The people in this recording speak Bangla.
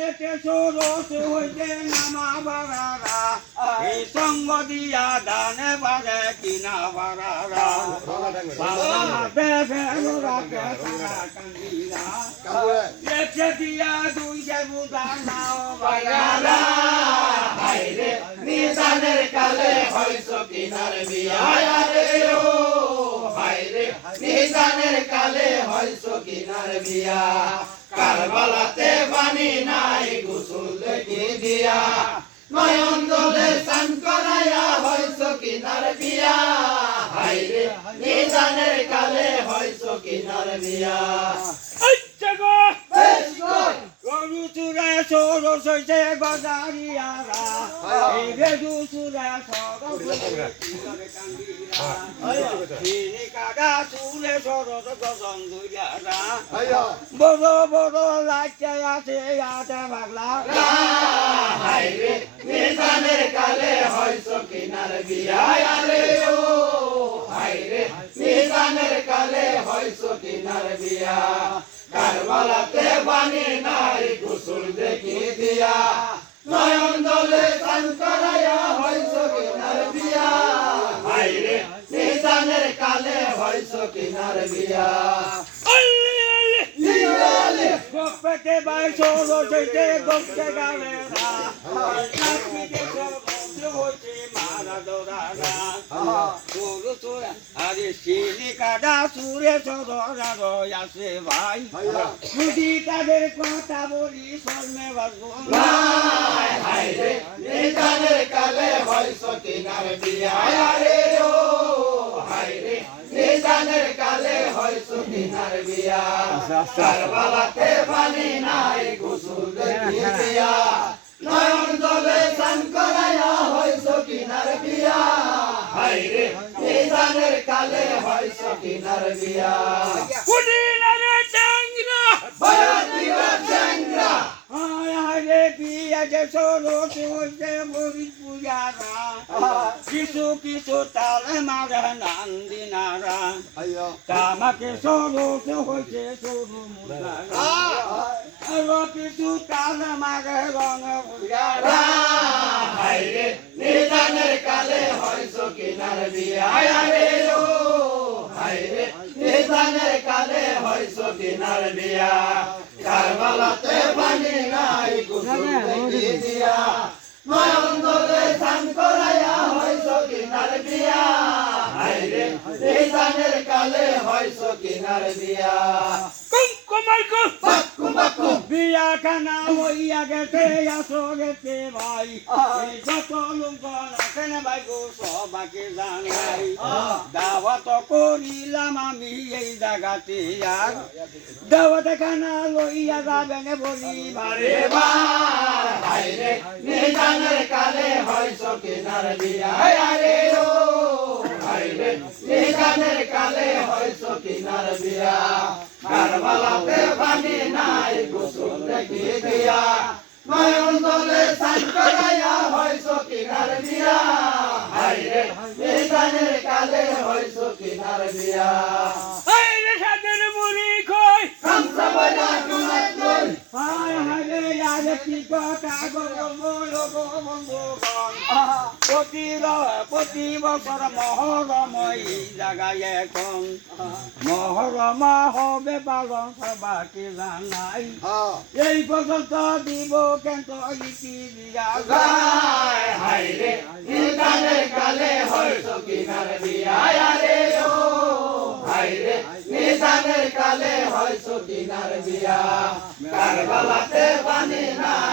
কালেতে সরস হইতে নামা বাড়ারা এই সঙ্গ দিয়া দানে বাড়ে কিনা বাড়ারা লেখে দিয়া দুই দেবু দানাও বাড়ারা হাইরে নিদানের কালে হইছ কিনার বিয়া রে ও হাইরে নিদানের কালে হইছ কিনার বিয়া কারবালাতে পানি নাই গোসল দেখি দিয়া নয়ন দলে স্নান করাইয়া হইছ কিনার বিয়া হাইরে নিদানের কালে হইছ কিনার বিয়া গরু চূড়া সরস হইছে গজারিয়ারা এই বেদু চূড়া সরস কাদা চুলে সরস গজন দুইয়ারা বড় বড় লাইতে আছে ইয়াতে ভাগলা হাইরে নিদানের কালে হইছ কিনার বিয়া রে ও হাইরে নিদানের কালে হইছ কিনার বিয়া কারবালাতে পানি নাই গোসল দেখি দিয়া নয়ন দলে স্নান করাইয়া হইছ কিনার বিয়া হাইরে নিদানের কালে হইছ কিনার বিয়া গোপেতে বাই সরস হইতে গোপে গালে আরে শিলি কাদা সুরে সদরা রয়াছে ভাই যদি তাদের কথা বলি শর্মে বাজবো হাইরে নিদানের কালে হইছ কিনার বিয়া রে ও হাইরে নিদানের কালে হইছ কিনার বিয়া কারবালাতে পানি নাই গোসল দেখি দিয়া নয়ন দলে স্নান করাইয়া হইছ কিনার বিয়া হাইরে নিদানের কালে হইছ কিনার বিয়া কুদিনারে চাংরা বয়াতিরা চাংরা হাইরে বিয়া যে সরস হইছে মরি পূজারা কিছু কিছু তালে মারে নান্দিনারা তামাকে সরস হইছে সরু মুদারা আরো কিছু তালে মারে রঙ পূজারা হাইরে নিদানের কালে হইছ কিনার বিয়া রে ও হাইরে নিদানের কালে হইছ কিনার বিয়া কারবালাতে পানি নাই গোসল দেখি দিয়া নয়ন দলে স্নান করাইয়া হইছ কিনার বিয়া হাইরে নিদানের কালে হইছ কিনার বিয়া বিয়া খানা হইয়া গেছে আসরেতে ভাই যত লোকজন আছেন ভাই গো সবাকে জানাই দাওয়াত করিলাম আমি এই জায়গাতে আর দাওয়াত খানা লইয়া যাবেন বলি বারে হাইরে নিদানের কালে হইছ কিনার বিয়া রে ও হাইরে নিদানের কালে হইছ কিনার বিয়া কারবালাতে পানি নাই গোসল দেখি দিয়া নয়ন দলে স্নান করাইয়া হইছ কিনার বিয়া হাইরে নিদানের কালে হইছ কিনার বিয়া হাইরে সাদের মুড়ি কই খামসা বলা কুমার কই হাইরে আরে কি কথা গো বলো গো বন্ধুগণ প্রতি বছর মহরম এই জায়গায় এখন মহরম হবে পালন সবাইকে জানাই এই পর্যন্ত দিব কিন্তু ইতি দিয়া যায় হাইরে নিদানের কালে হইছ কিনার বিয়া রে ও হাইরে নিদানের কালে হইছ কিনার বিয়া কারবালাতে পানি নাই